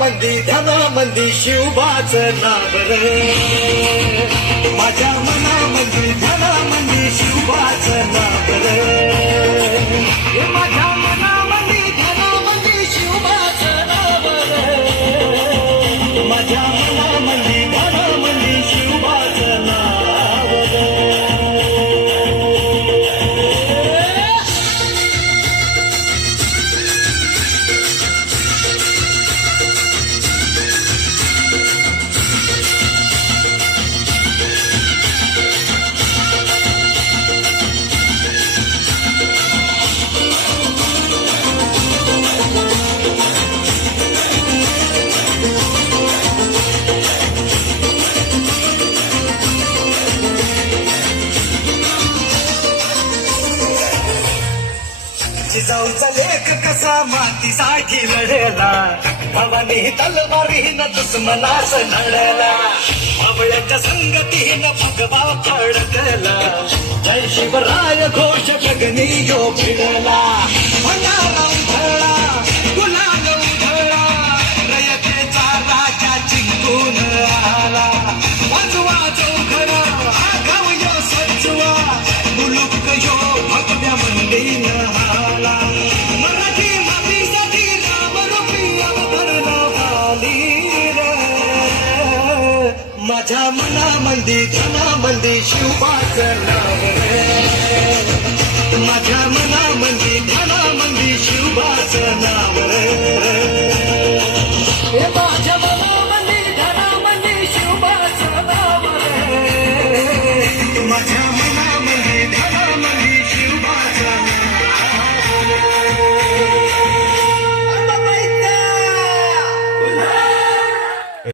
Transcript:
मंदी धना मंदी शिवबाच नाव माझ्या मना मंदी धना जाऊचा लेख कसा मातीसाठी लढेला? भवानी तलवारीहीन दुश्मनास लढला. भवळ्याच्या संगती न भगवा फडकला जय शिवराय घोष जगनी यो फिरला माझ्या मनामंदी धनामंदी शिवबाचं नाव रे. माझ्या मनामंदी धनामंदी शिवबाचं नाव रे. माझ्या